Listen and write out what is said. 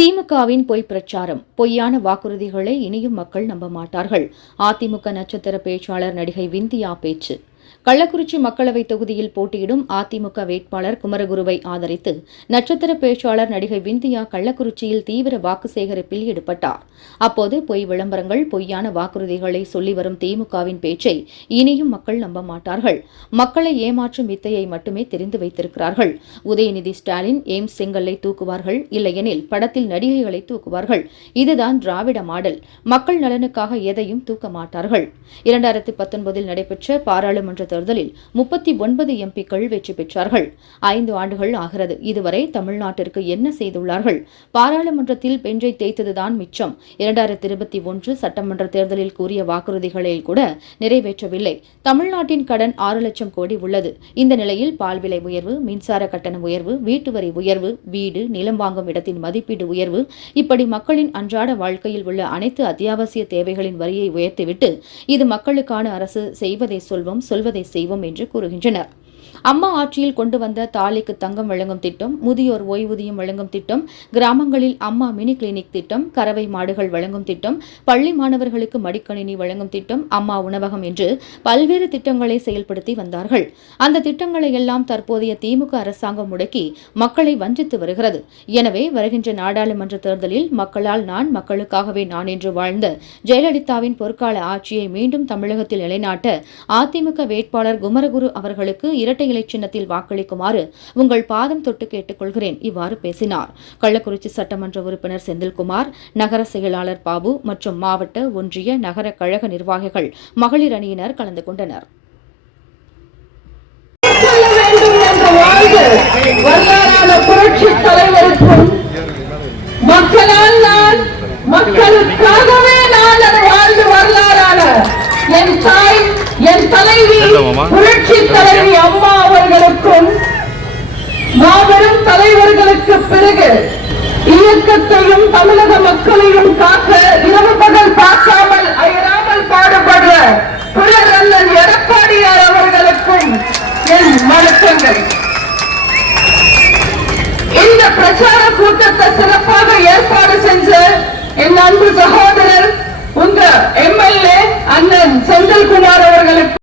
திமுகவின் பொய் பிரச்சாரம் பொய்யான வாக்குறுதிகளை இனியும் மக்கள் நம்ப மாட்டார்கள். அதிமுக நட்சத்திர பேச்சாளர் நடிகை விந்தியா பேச்சு. கள்ளக்குறிச்சி மக்களவைத் தொகுதியில் போட்டியிடும் அதிமுக வேட்பாளர் குமரகுருவை ஆதரித்து நட்சத்திர பேச்சாளர் நடிகை விந்தியா கள்ளக்குறிச்சியில் தீவிர வாக்கு சேகரிப்பில் ஈடுபட்டார். அப்போது பொய் விளம்பரங்கள் பொய்யான வாக்குறுதிகளை சொல்லி வரும் திமுகவின் பேச்சை இனியும் மக்கள் நம்ப மாட்டார்கள். மக்களை ஏமாற்றும் வித்தையை மட்டுமே தெரிந்து வைத்திருக்கிறார்கள். உதயநிதி ஸ்டாலின் எய்ம்ஸ் செங்கல்லை தூக்குவார்கள். இல்லையெனில் படத்தில் நடிகைகளை தூக்குவார்கள். இதுதான் திராவிட மாடல். மக்கள் நலனுக்காக எதையும் தூக்க மாட்டார்கள். இரண்டாயிரத்தி பத்தொன்பதில் நடைபெற்ற பாராளுமன்ற சட்டமன்ற தேர்தலில் முப்பத்தி ஒன்பது எம்பிக்கள் வெற்றி பெற்றார்கள். ஐந்து ஆண்டுகள் ஆகிறது. இதுவரை தமிழ்நாட்டிற்கு என்ன செய்துள்ளார்கள்? பாராளுமன்றத்தில் பெஞ்சை தேய்த்ததுதான் மிச்சம். இரண்டாயிரத்தி இருபத்தி ஒன்று சட்டமன்ற தேர்தலில் கூறிய வாக்குறுதிகளில் கூட நிறைவேற்றவில்லை. தமிழ்நாட்டின் கடன் ஆறு லட்சம் கோடி உள்ளது. இந்த நிலையில் பால் விலை உயர்வு மின்சார கட்டண உயர்வு வீட்டுவரி உயர்வு வீடு நிலம் வாங்கும் இடத்தின் மதிப்பீடு உயர்வு இப்படி மக்களின் அன்றாட வாழ்க்கையில் உள்ள அனைத்து அத்தியாவசிய தேவைகளின் வரியை உயர்த்திவிட்டு இது மக்களுக்கான அரசு செய்வதை சொல்வோம் சொல்வதை செய்வோம் என்று கூறுகின்றனர். அம்மா ஆட்சியில் கொண்டு வந்த தாலிக்கு தங்கம் வழங்கும் திட்டம் முதியோர் ஓய்வூதியம் வழங்கும் திட்டம் கிராமங்களில் அம்மா மினி கிளினிக் திட்டம் கறவை மாடுகள் வழங்கும் திட்டம் பள்ளி மாணவர்களுக்கு மடிக்கணினி வழங்கும் திட்டம் அம்மா உணவகம் என்று பல்வேறு திட்டங்களை செயல்படுத்தி வந்தார்கள். அந்த திட்டங்களை எல்லாம் தற்போதைய திமுக அரசாங்கம் முடக்கி மக்களை வஞ்சித்து வருகிறது. எனவே வருகின்ற நாடாளுமன்ற தேர்தலில் மக்களால் நான் மக்களுக்காகவே நான் என்று வாழ்ந்த ஜெயலலிதாவின் பொற்கால ஆட்சியை மீண்டும் தமிழகத்தில் நிலைநாட்ட அதிமுக வேட்பாளர் குமரகுரு அவர்களுக்கு இரட்டை இலை சின்னத்தில் வாக்களிக்குமாறு உங்கள் பாதம் தொட்டு கேட்டுக்கொள்கிறேன். இவ்வாறு பேசினார். கள்ளக்குறிச்சி சட்டமன்ற உறுப்பினர் செந்தில்குமார் நகர செயலாளர் பாபு மற்றும் மாவட்ட ஒன்றிய நகர கழக நிர்வாகிகள் மகளிர் அணியினர் கலந்து கொண்டனர். புரட்சி தலைவருக்கும் மக்களால் நான் மக்களுக்காகவே நான் அது வாழ்ந்து வரலாறான என் தாய் என் தலைவி புரட்சி தலைவி அம்மா மாபெரும் தலைவர்களுக்கு பிறகு இயக்கத்தையும் தமிழக மக்களையும் காக்க இரவு பகல் பார்க்காமல் அயராமல் பாடுபடுற புலர் அண்ணன் எடப்பாடியார் அவர்களுக்கும் என் வணக்கங்கள். இந்த பிரச்சார கூட்டத்தை சிறப்பாக ஏற்பாடு செஞ்ச என் அன்பு சகோதரர் உங்க எம்எல்ஏ அண்ணன் செந்தில்குமார் அவர்களுக்கு